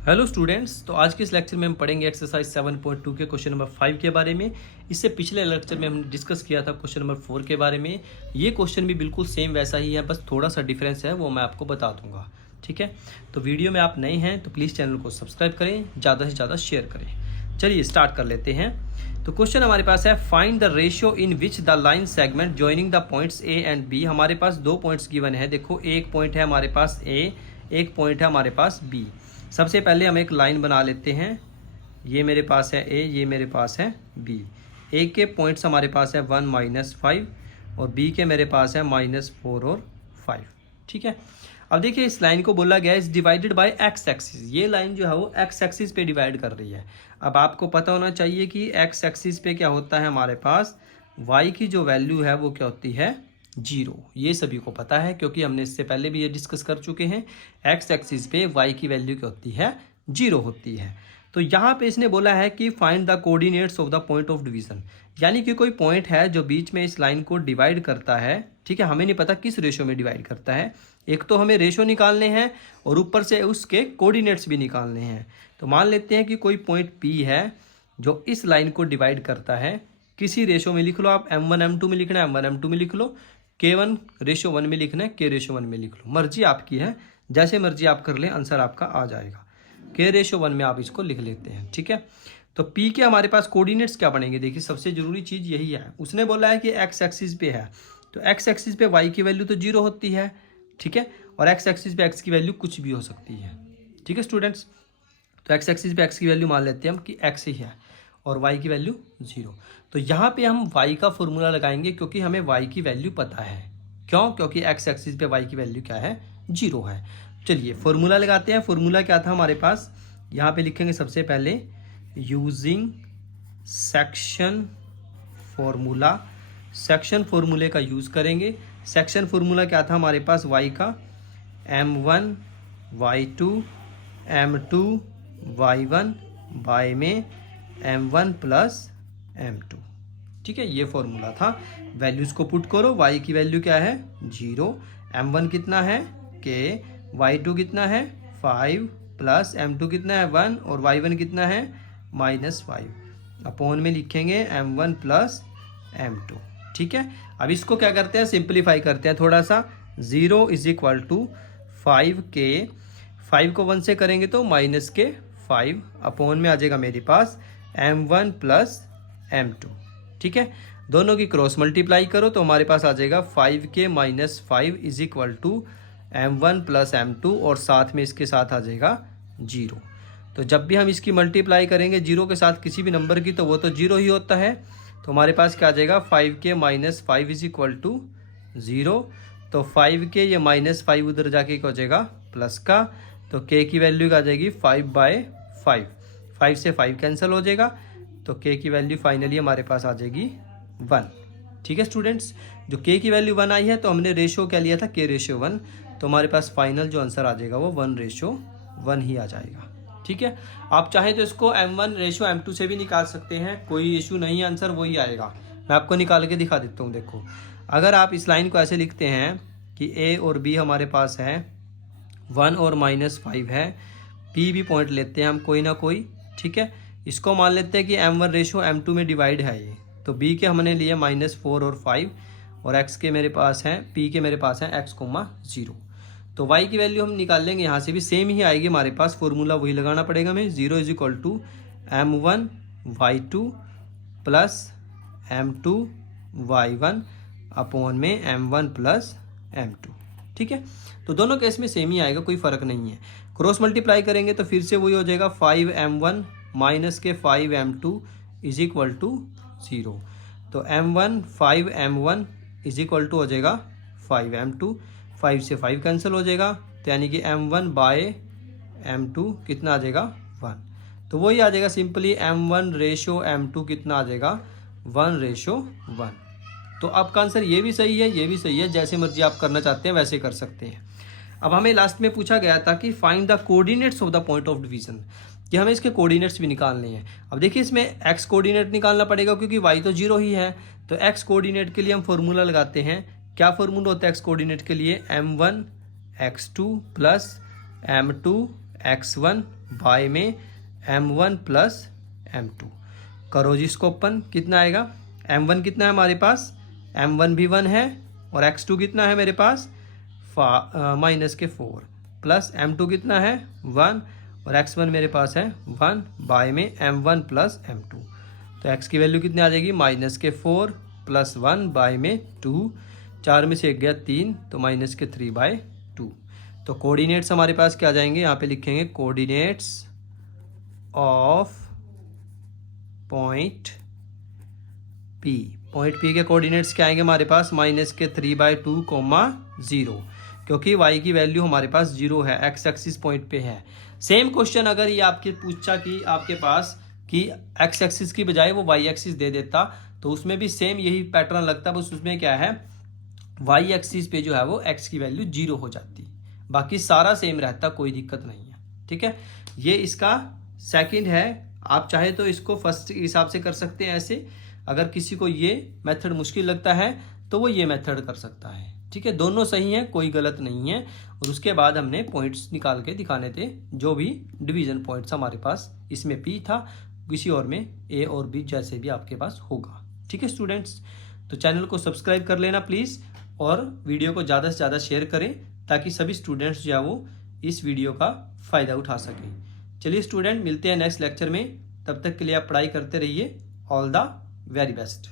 Hello students, तो आज के इस लेक्चर में हम पढ़ेंगे एक्सरसाइज 7.2 के क्वेश्चन नंबर 5 के बारे में। इससे पिछले लेक्चर में हमने डिस्कस किया था क्वेश्चन नंबर 4 के बारे में। ये क्वेश्चन भी बिल्कुल सेम वैसा ही है, बस थोड़ा सा डिफरेंस है, वो मैं आपको बता दूंगा। ठीक है, तो वीडियो में आप नए हैं तो प्लीज़ चैनल को सब्सक्राइब करें, ज़्यादा से ज़्यादा शेयर करें। चलिए स्टार्ट कर लेते हैं। तो क्वेश्चन हमारे पास है, find the ratio in which the line segment joining the points A and B. हमारे पास दो पॉइंट्स गिवन है। देखो, एक पॉइंट है हमारे पास ए, एक पॉइंट है हमारे पास बी। सबसे पहले हम एक लाइन बना लेते हैं। ये मेरे पास है ए, ये मेरे पास है बी। ए के पॉइंट्स हमारे पास है 1 - 5 और बी के मेरे पास है -4 और 5। ठीक है, अब देखिए इस लाइन को बोला गया है is divided by x axis. ये लाइन जो है वो एक्स एक्सिस पे डिवाइड कर रही है। अब आपको पता होना चाहिए कि एक्स एक्सिस पे क्या होता है, हमारे पास वाई की जो वैल्यू है वो क्या होती है, 0। ये सभी को पता है क्योंकि हमने इससे पहले भी ये डिस्कस कर चुके हैं। एक्स एक्सिस पे वाई की वैल्यू क्या होती है, 0 होती है। तो यहाँ पे इसने बोला है कि find the coordinates of the point of division, यानी कि कोई पॉइंट है जो बीच में इस लाइन को डिवाइड करता है। ठीक है, हमें नहीं पता किस रेशो में डिवाइड करता है। एक तो हमें रेशो निकालने हैं और ऊपर से उसके कोऑर्डिनेट्स भी निकालने हैं। तो मान लेते हैं कि कोई पॉइंट पी है जो इस लाइन को डिवाइड करता है। किसी रेशो में लिख लो आप, m1 m2 में लिखना है m1 m2 में लिख लो, k1:1 में लिखना है k:1 में लिख लो, मर्जी आपकी है, जैसे मर्जी आप कर लें, आंसर आपका आ जाएगा। k:1 में आप इसको लिख लेते हैं। ठीक है, तो p के हमारे पास कोऑर्डिनेट्स क्या बनेंगे, देखिए सबसे जरूरी चीज़ यही है। उसने बोला है कि x एक्सिस पे है, तो x एक्सिस पे y की वैल्यू तो 0 होती है। ठीक है, और x एक्सिस पे x की वैल्यू कुछ भी हो सकती है। ठीक है स्टूडेंट्स, तो x एक्सिस पे x की वैल्यू मान लेते हैं हम कि x ही है और y की वैल्यू 0। तो यहाँ पे हम y का फॉर्मूला लगाएंगे क्योंकि हमें y की वैल्यू पता है। क्यों? क्योंकि x एक्सिस पे y की वैल्यू क्या है, 0 है। चलिए फॉर्मूला लगाते हैं। फॉर्मूला क्या था हमारे पास, यहाँ पे लिखेंगे सबसे पहले यूजिंग सेक्शन फॉर्मूला। सेक्शन फॉर्मूले का यूज़ करेंगे। सेक्शन फॉर्मूला क्या था हमारे पास, y का m1 y2 m2 y1 bye में m1 प्लस m2। ठीक है, ये फॉर्मूला था। वैल्यूज़ को पुट करो। y की वैल्यू क्या है, 0, m1 कितना है k, y2 कितना है 5 प्लस m2 कितना है 1 और y1 कितना है -5। अपॉन में लिखेंगे m1 प्लस m2। ठीक है, अब इसको क्या करते हैं, सिंप्लीफाई करते हैं थोड़ा सा। 0 = 5k, 5 को 1 से करेंगे तो -k5, अपॉन में आ जाएगा मेरे पास m1 प्लस m2। ठीक है, दोनों की क्रॉस मल्टीप्लाई करो तो हमारे पास आ जाएगा 5k - 5 = m1 प्लस m2 और साथ में इसके साथ आ जाएगा 0। तो जब भी हम इसकी मल्टीप्लाई करेंगे 0 के साथ किसी भी नंबर की, तो वो तो 0 ही होता है। तो हमारे पास क्या आ जाएगा, 5k - 5 = 0। तो 5k ये -5 उधर जाके क्या हो जाएगा, प्लस का, तो k की वैल्यू आ जाएगी 5/5। 5 से 5 कैंसिल हो जाएगा, तो k की वैल्यू फाइनली हमारे पास आ जाएगी 1। ठीक है स्टूडेंट्स, जो k की वैल्यू 1 आई है तो हमने रेशो क्या लिया था, k:1। तो हमारे पास फाइनल जो आंसर आ जाएगा वो 1:1 ही आ जाएगा। ठीक है, आप चाहें तो इसको m1:m2 से भी निकाल सकते हैं, कोई इशू नहीं है, आंसर वही आएगा। मैं आपको निकाल के दिखा देता हूँ। देखो, अगर आप इस लाइन को ऐसे लिखते हैं कि a और b हमारे पास है 1 और -5 है, p भी पॉइंट लेते हैं हम कोई ना कोई। ठीक है, इसको मान लेते हैं कि m1:m2 में डिवाइड है ये, तो b के हमने लिए -4 और 5 और x के मेरे पास हैं, p के मेरे पास है x, 0। तो y की वैल्यू हम निकाल लेंगे, यहाँ से भी सेम ही आएगी हमारे पास, फॉर्मूला वही लगाना पड़ेगा हमें। 0 = m1 y2 plus m2 y1 upon में m1 प्लस m2। ठीक है, तो दोनों केस में सेम ही आएगा, कोई फ़र्क नहीं है। क्रॉस मल्टीप्लाई करेंगे तो फिर से वही हो जाएगा, 5m1 - 5m2 = 0। तो m1 5m1 = हो जाएगा 5m2, 5 से 5 कैंसिल हो जाएगा, तो यानी कि m1/m2 कितना आ जाएगा, 1। तो वही आ जाएगा सिंपली m1:m2 कितना आ जाएगा, 1:1। तो आपका आंसर ये भी सही है, ये भी सही है, जैसे मर्जी आप करना चाहते हैं वैसे कर सकते हैं। अब हमें लास्ट में पूछा गया था कि find the coordinates of the point of division, कि हमें इसके कोऑर्डिनेट्स भी निकालने हैं। अब देखिए इसमें x कोऑर्डिनेट निकालना पड़ेगा क्योंकि y तो 0 ही है। तो x कोऑर्डिनेट के लिए हम फॉर्मूला लगाते हैं। क्या फॉर्मूला होता है x कोऑर्डिनेट के लिए, m1 x2 plus m2 x1 bye में m1 प्लस m2। करो जी इसको ओपन, कितना आएगा, m1 कितना है हमारे पास, m1 भी 1 है और x2 कितना है मेरे पास माइनस के 4 प्लस m2 कितना है 1 और x1 मेरे पास है 1 बाय में m1 प्लस m2। तो x की वैल्यू कितनी आ जाएगी, माइनस के 4 प्लस 1 बाय में 2, 4 में से 1 गया 3 तो माइनस के 3 बाय 2। तो कोऑर्डिनेट्स हमारे पास क्या आ जाएंगे, यहाँ पे लिखेंगे coordinates of point P। Point P के कोऑर्डिनेट्स क्या आएंगे हमारे पास, माइनस के 3/2 0, क्योंकि y की वैल्यू हमारे पास 0 है, x एक्सिस पॉइंट पे है। सेम क्वेश्चन अगर ये आपके पूछा कि आपके पास कि x एक्सिस की बजाय वो y एक्सिस दे देता तो उसमें भी सेम यही पैटर्न लगता, बस उसमें क्या है y एक्सिस पे जो है वो x की वैल्यू 0 हो जाती, बाकी सारा सेम रहता, कोई दिक्कत नहीं है। ठीक है, ये इसका सेकंड है। आप चाहे तो इसको फर्स्ट के हिसाब से कर सकते हैं ऐसे, अगर किसी को ये मेथड मुश्किल लगता है तो वो ये मेथड कर सकता है। ठीक है, दोनों सही हैं, कोई गलत नहीं है। और उसके बाद हमने पॉइंट्स निकाल के दिखाने थे, जो भी डिवीजन पॉइंट्स हमारे पास, इसमें P था, किसी और में A और B जैसे भी आपके पास होगा। ठीक है स्टूडेंट्स, तो चैनल को सब्सक्राइब कर लेना प्लीज़ और वीडियो को ज़्यादा से ज़्यादा शेयर करें ताकि सभी स्टूडेंट्स जो है वो इस वीडियो का फ़ायदा उठा सकें। चलिए स्टूडेंट, मिलते हैं नेक्स्ट लेक्चर में, तब तक के लिए आप पढ़ाई करते रहिए। All the very best.